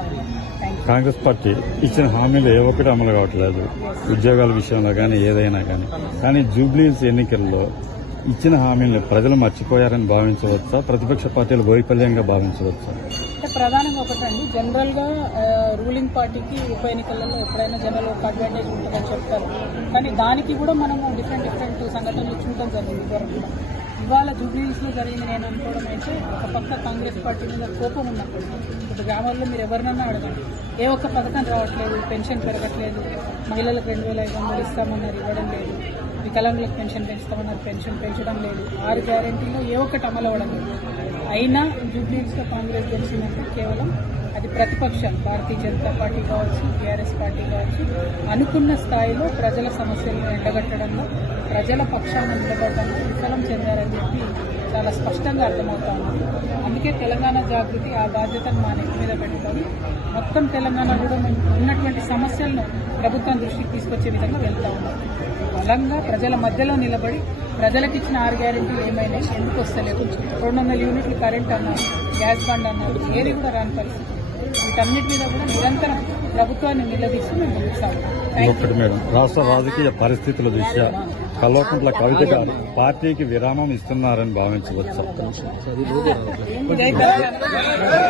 చేస్తా ఉన్నాం. కాంగ్రెస్ పార్టీ ఇచ్చిన హామీలు ఏ ఒక్కటి అమలు కావట్లేదు, ఉద్యోగాల విషయంలో కానీ ఏదైనా కానీ జూబ్లీహిల్స్ ఎన్నికల్లో ఇచ్చిన హామీలను ప్రజలు మర్చిపోయారని భావించవచ్చా, ప్రతిపక్ష పార్టీలు వైఫల్యంగా భావించవచ్చా? అంటే ప్రధానంగా ఒకటండి, జనరల్ గా రూలింగ్ పార్టీకి ఉప ఎన్నికలలో ఎప్పుడైనా జనరల్ ఒక అడ్వాంటేజ్ ఉంటుందని చెప్తారు. కానీ దానికి కూడా మనము డిఫరెంట్ సంఘటనలు చూడడం జరిగింది ఇదివరకు. ఇవాళ జూబ్లీహిల్స్ లో జరిగింది నేను అనుకోవడం అయితే, ఒక పక్క కాంగ్రెస్ పార్టీ మీద కోపం ఉన్నప్పుడు ఇప్పుడు గ్రామాల్లో మీరు ఎవరినన్నా అడగండి, ఏ ఒక్క పథకం రావట్లేదు, పెన్షన్ పెరగట్లేదు, మహిళలకు 2500 ఇస్తామన్నారు ఇవ్వడం లేదు, వికలాంగులకు పెన్షన్ పెంచుతామన్నారు పెన్షన్ పెంచడం లేదు, 6 గ్యారెంటీలో ఏ ఒక్కటి అమలు అవ్వడం లేదు. అయినా జూబ్లీహిల్స్ లో కాంగ్రెస్ గెలిచిందంటే కేవలం అది ప్రతిపక్షాలు భారతీయ జనతా పార్టీ కావచ్చు, టీఆర్ఎస్ పార్టీ కావచ్చు, అనుకున్న స్థాయిలో ప్రజల సమస్యలను ఎండగట్టడంలో, ప్రజల పక్షాన నిలబడడంలో విఫలం చెందారని చెప్పి చాలా స్పష్టంగా అర్థమవుతా ఉంది. అందుకే తెలంగాణ జాగృతి ఆ బాధ్యతను మా నెత్తి మీద పెట్టుకొని మొత్తం తెలంగాణ కూడా ఉన్నటువంటి సమస్యలను ప్రభుత్వం దృష్టికి తీసుకొచ్చే విధంగా వెళ్తా ఉన్నాం. బలంగా ప్రజల మధ్యలో నిలబడి ప్రజలకు ఇచ్చిన 6 గ్యారెంటీలు ఏమైనా ఎందుకు వస్తలేదు, 200 యూనిట్లు కరెంట్ అన్నారు, గ్యాస్ బండ్ అన్నారు, ఏది కూడా రాని పరిస్థితి. వీటన్నిటి మీద కూడా నిరంతరం ప్రభుత్వాన్ని నిలదీస్తూ మేము ముందుకు సాగుతాం. మేడం, రాష్ట్ర రాజకీయ పరిస్థితుల దృష్ట్యా కల్వకుంట్ల కవిత గారు పార్టీకి విరామం ఇస్తున్నారని భావించవచ్చా?